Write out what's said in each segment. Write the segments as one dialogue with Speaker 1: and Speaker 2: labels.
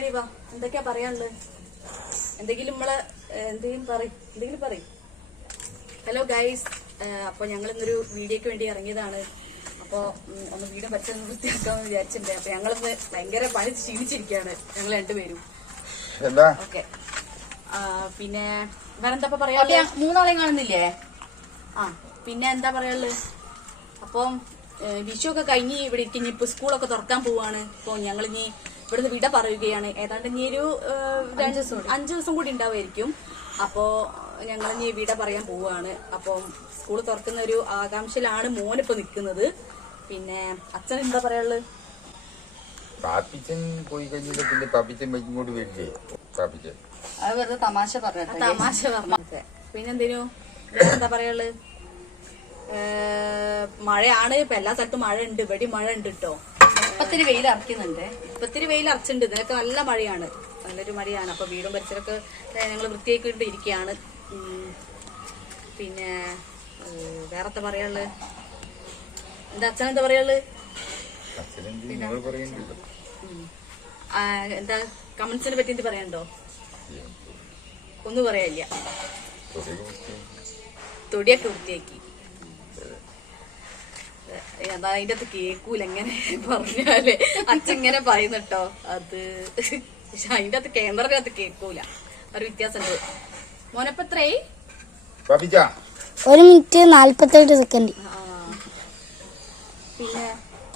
Speaker 1: ശരി വാ, എന്തൊക്കെയാ പറയാനുള്ളത്? എന്തെങ്കിലും നമ്മളെ എന്തെങ്കിലും പറയും. ഹലോ ഗൈസ്, അപ്പൊ ഞങ്ങൾ ഇന്നൊരു വീഡിയോക്ക് വേണ്ടി ഇറങ്ങിയതാണ്. അപ്പൊ ഒന്ന് വീഡിയോ പറ്റുന്ന വൃത്തിയാക്കാമെന്ന് വിചാരിച്ചിട്ടുണ്ട്. അപ്പൊ ഞങ്ങളിന്ന് ഭയങ്കര പണി ക്ഷീണിച്ചിരിക്കുകയാണ് ഞങ്ങൾ രണ്ടുപേരും. ഓക്കെ, പിന്നെ വേറെന്താ പറയാ? മൂന്നാളെയും കാണുന്നില്ലേ? പിന്നെ എന്താ പറയാനുള്ളത്? അപ്പം വിഷു ഒക്കെ കഴിഞ്ഞ് ഇവിടെ ഇരിക്കും. ഇപ്പൊ സ്കൂളൊക്കെ തുറക്കാൻ പോവാണ്. ഇപ്പൊ ഞങ്ങളിനി ഇവിടുന്ന് വിട പറയുകയാണ്. ഏതാണ്ട് ഇനി ഒരു 5 ദിവസം കൂടി ഉണ്ടാവുമായിരിക്കും. അപ്പോ ഞങ്ങൾ ഇനി വിട പറയാൻ പോവാണ്. അപ്പം സ്കൂൾ തുറക്കുന്ന ഒരു ആകാംക്ഷയിലാണ് മോനിപ്പോ നിക്കുന്നത്. പിന്നെ അച്ഛൻ എന്താ പറയാനുള്ളത്?
Speaker 2: പാപ്പിച്ചൻ പോയി കഴിഞ്ഞിട്ട് പിന്നെ പാപ്പിച്ചൻ ഇങ്ങോട്ട് വരില്ലേ? പാപ്പിച്ചൻ
Speaker 1: അത് വെറുതെ തമാശ പറഞ്ഞു. പിന്നെന്തേനു എന്താ പറയാനുള്ളത്? മഴയാണ്. ഇപ്പൊ എല്ലാ സ്ഥലത്തും മഴ ഉണ്ട്. ഇവിടെ മഴ ഉണ്ട് കേട്ടോ. ഇപ്പത്തിരി വെയിൽ ഇറക്കുന്നുണ്ട്. വെയിൽ ഇറച്ചിട്ടുണ്ട്. ഇതിനൊക്കെ നല്ല മഴയാണ്, നല്ലൊരു മഴയാണ്. അപ്പൊ വീടും പരിസരമൊക്കെ ഞങ്ങൾ വൃത്തിയാക്കിയിട്ട് ഇരിക്കുകയാണ്. പിന്നെ വേറെന്താ പറയാനുള്ളത്? എന്താ അച്ഛൻ എന്താ പറയാനുള്ളത്? എന്താ കമന്റ്സിനെ പറ്റി എന്ത് പറയാനുണ്ടോ? ഒന്നും പറയാനില്ല. തൊടിയൊക്കെ വൃത്തിയാക്കി. അതാ അതിന്റെ അകത്ത് കേക്കൂല എങ്ങനെ പറഞ്ഞാല്. അച്ഛൻ ഇങ്ങനെ പറയുന്നട്ടോ അത്. പക്ഷെ അതിന്റെ അകത്ത് ക്യാമറയുടെ അകത്ത് കേക്കൂല. ഒരു വ്യത്യാസമുണ്ട്. മോനപ്പത്രേ
Speaker 3: 1 മിനിറ്റ് 47 സെക്കൻഡ്.
Speaker 1: പിന്നെ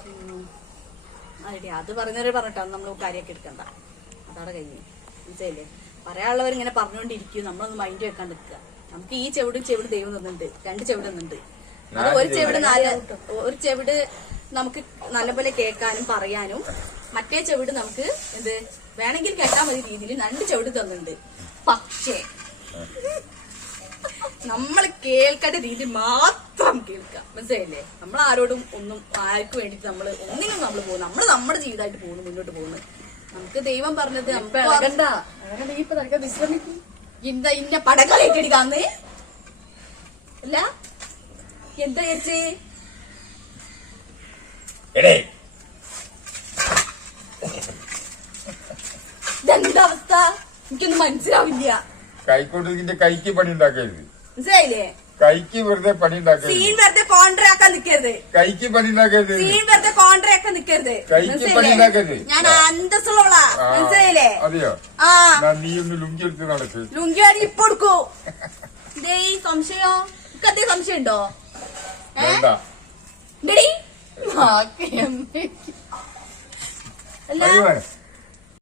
Speaker 1: അത് പറഞ്ഞവര് പറഞ്ഞിട്ടോ നമ്മൾ കാര്യമൊക്കെ എടുക്കണ്ട. അതവിടെ കഴിഞ്ഞു. മനസ്സിലായില്ലേ? പറയാനുള്ളവർ ഇങ്ങനെ പറഞ്ഞുകൊണ്ടിരിക്കും. നമ്മളൊന്ന് മൈൻഡ് വെക്കാൻ നിൽക്കുക. നമുക്ക് ഈ ചെവിടും ദൈവം തന്നിട്ടുണ്ട്. 2 ചെവിട് തന്നിട്ടുണ്ട്. അത് ഒരു ചെവിട് നമുക്ക് നല്ലപോലെ കേൾക്കാനും പറയാനും, മറ്റേ ചെവിട് നമുക്ക് എന്ത് വേണമെങ്കിൽ കേൾക്കാൻ മതി രീതിയിൽ 2 ചെവിട് തന്നിട്ടുണ്ട്. പക്ഷേ നമ്മൾ കേൾക്കേണ്ട രീതി മാത്രം കേൾക്കാം. മനസ്സിലായില്ലേ? നമ്മൾ ആരോടും ആർക്ക് വേണ്ടിട്ട് ഒന്നിനും നമ്മൾ പോകുന്നു. നമ്മുടെ ജീവിതമായിട്ട് പോകുന്നു, മുന്നോട്ട് പോകുന്നു. നമുക്ക് ദൈവം പറഞ്ഞത് ഇന്ന പടകളേറ്റെടുക്കാന്ന് അല്ല. എന്താ ചേച്ചി ഇതെന്താ അവസ്ഥ? എനിക്കൊന്നും മനസ്സിലാവില്ല.
Speaker 2: കൈക്കോട്ട് കൈക്ക് പണി ഉണ്ടാക്കരുത്.
Speaker 1: മനസ്സിലായില്ലേ?
Speaker 2: കൈക്ക് വെറുതെ പണി ഉണ്ടാക്കരുത്.
Speaker 1: സീൻ വെറുതെ കോൺട്രാക്കാൻ നിൽക്കരുത്.
Speaker 2: കൈക്ക് പണി ഉണ്ടാക്കരുത്.
Speaker 1: സീൻ വെറുതെ കോൺട്രാക്കാൻ നിൽക്കരുത്.
Speaker 2: കൈക്ക് പണി ഉണ്ടാക്കരുത്.
Speaker 1: ഞാൻ അന്തസ്സുള്ളവളാ. മനസ്സിലായില്ലേ?
Speaker 2: അതെയോ? നീ ഒന്ന് ലുങ്കി എടുത്ത് നടക്ക്.
Speaker 1: ലുങ്കി അടി ഇപ്പൊ കൊടുക്കൂ. ഇതേ സംശയോ? ഇക്കത്തെ സംശയം ഉണ്ടോ?
Speaker 2: വേണ്ട.